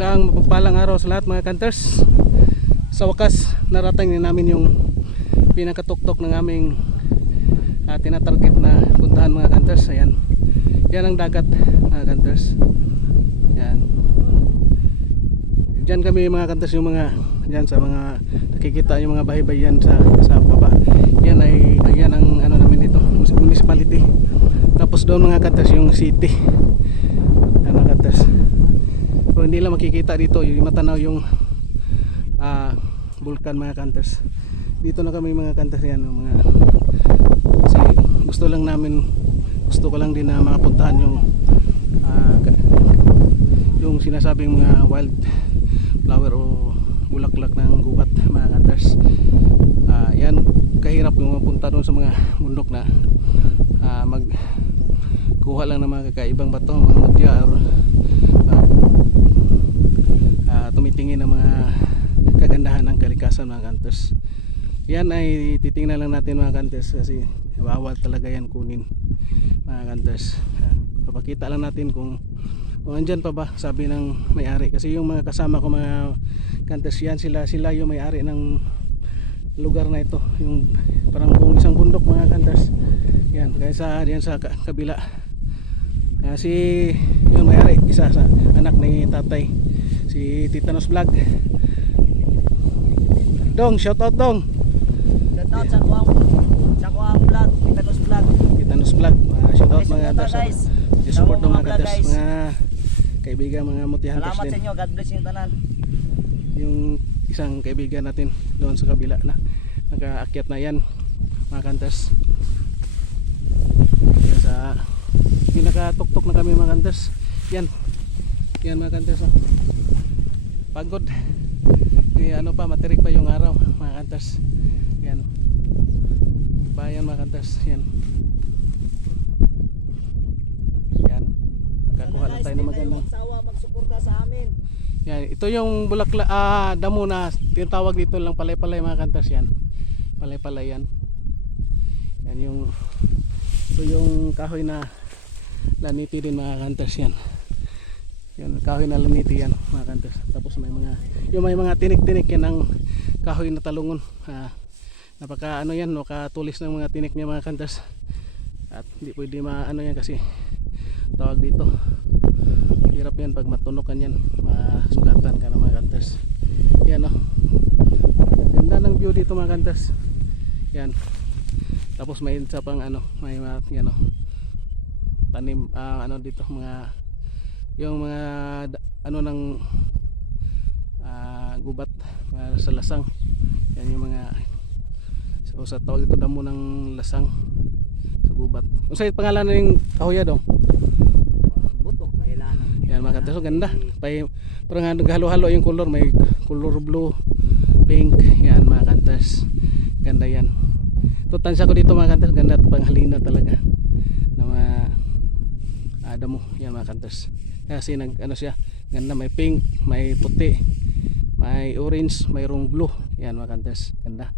Isang mapagpalang araw sa lahat mga kanters. Sa wakas narating din namin yung pinakatuktok ng aming tinatarget na puntahan mga kanters. Ayan, yan ang dagat mga kanters. Yan, dyan kami mga kanters, yung mga dyan sa mga nakikita yung mga bahay-bayan sa baba. Yan ay yan ang ano namin ito, municipality. Tapos doon mga kanters yung city. Yan mga kanters. Pero hindi lang makikita dito, yung matanaw yung vulkan mga kanters. Dito na kami mga kanters, yan mga, kasi gusto ko lang din na makapuntahan yung sinasabing mga wild flower o bulaklak ng gubat mga kanters. Yan, kahirap yung mapunta doon sa mga bundok na magkuha lang ng mga kakaibang bato, mga mutya or tumitingin ng mga kagandahan ng kalikasan mga kanters. Yan ay titingnan lang natin mga kanters, kasi bawal talaga yan kunin mga kanters. Papakita lang natin kung andyan pa ba, sabi ng may-ari, kasi yung mga kasama ko mga kanters, yan sila yung may-ari ng lugar na ito, yung parang buong isang bundok mga kanters. Yan, kaya diyan sa kabila si yung may-ari, isa sa anak ni tatay, si Titanos Vlog. Dong, shout out dong. Shout out sa kuang vlog, Titanos Vlog. Shout out mga kanters. I-support ng mga kanters, guys. mga kaibigan, mga multi-hunters Salamat din. sa inyo, God bless yung tanan. Yung isang kaibigan natin doon sa kabila na nakaakyat na yan mga kanters. Yan sa pinakatuktok na kami mga kanters. Yan mga kanters, oh. Pagod kaya ano pa, matirik pa yung araw mga kanters. Yan, bayan mga kanters. Yan, nakakuha lang tayo ng magandang magsuporta sa amin. yan. Ito yung bulaklak, damo na tinatawag dito lang palay-palay mga kanters. Yan, palay-palay yan. Yan ito yung kahoy na laniti din mga kanters. Yan, yung kahoy na laniti yan mga kanters. Tapos may mga tinik-tinik yan ang kahoy na talungon. Napaka ano yan, no, katulis ng mga tinik niya mga kanters. At hindi pwede maano yan, kasi tawag dito, hirap yan pag matunokan yan, masugatan ka ng mga kanters. Yan, no, ganda ng view dito mga kanters. Yan, tapos may isa pang ano, may yan, no, tanim, ano dito, yung mga ano ng gubat sa lasang. Yan yung mga sa tawag dito, damo ng lasang sa gubat. Kung sa'yo pangalan na yung kahoya dong? Butok, kailangan. Yan mga kanters, so ganda. Parang naghalo-halo yung color, may color blue, pink. Yan mga kanters, ganda yan. Tansya ko dito mga kanters, ganda, panghalina talaga na mga damo. Yan mga kanters, kasi ano siya, ganda, may pink, may puti, may orange, mayroong blue. Yan mga kanters, ganda.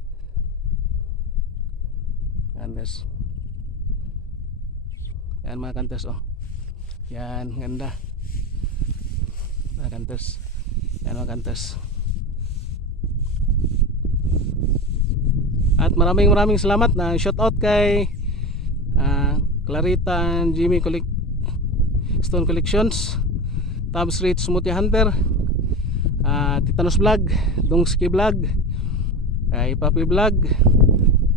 Kanters, yan mga kanters, oh. Yan, ganda mga kanters. Yan mga kanters. At maraming salamat na shout out kay Clarita and Jimmy Stone Collections, Tabs Rich Smoothie Hunter, Titanos Vlog, Dongski Vlog, kay Papi Vlog,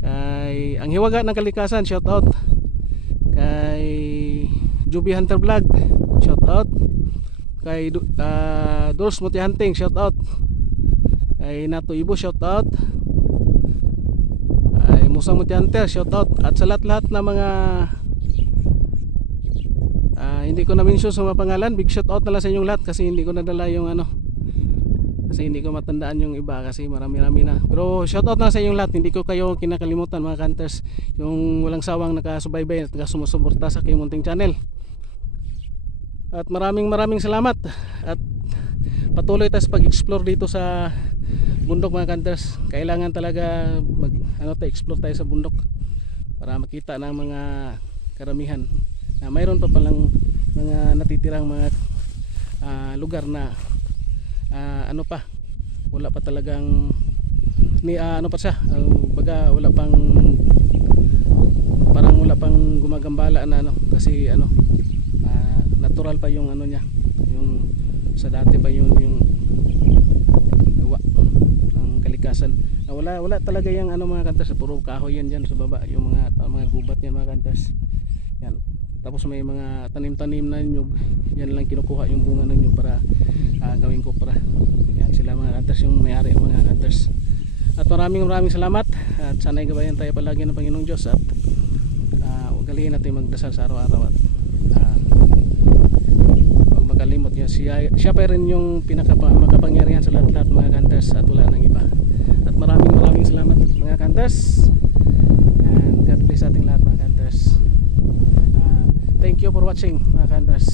kay Ang Hiwaga ng Kalikasan, shout out kay Juby Hunter Vlog, shout out kay Dors Smoothie Hunting, shout out kay Nato Ibo, shout out kay Musa Smoothie Hunter, shout out. At sa lahat na mga hindi ko na mention sa mga pangalan, big shout out na lang sa inyong lahat, kasi hindi ko nadala yung ano, kasi hindi ko matandaan yung iba, kasi marami na. Pero shout out na sa inyong lahat, hindi ko kayo kinakalimutan mga kanters, yung walang sawang nakasubaybay at nakasumusuporta sa aking munting channel. At maraming salamat, at patuloy tayo sa pag-explore dito sa bundok mga kanters. Kailangan talaga explore tayo sa bundok para makita ng mga karamihan na mayroon pa palang mga natitirang mga lugar na ano pa, wala pa talagang ano pa siya, baga wala pang, parang wala pang gumagambala na ano, kasi ano, natural pa yung ano niya, yung sa dati pa yung gawa ng kalikasan. Wala talaga yung ano mga kantas, puro kahoy yan dyan sa baba, yung mga gubat yan mga kantas yan. Tapos may mga tanim-tanim na nyug, yan lang kinukuha yung bunga ng nyug para gawing kopra. Yan sila mga kantas, yung may-ari mga kantas. At maraming salamat, at sana'y gabayan tayo palagi ng Panginoong Diyos, at ugaliin natin magdasal sa araw-araw, at huwag makalimot niya, siya pa rin yung makapangyarihan sa lahat-lahat mga kantas, at wala nang iba. At maraming salamat mga kantas, and God bless ating lahat mga kantas. Thank you for watching mga kantas.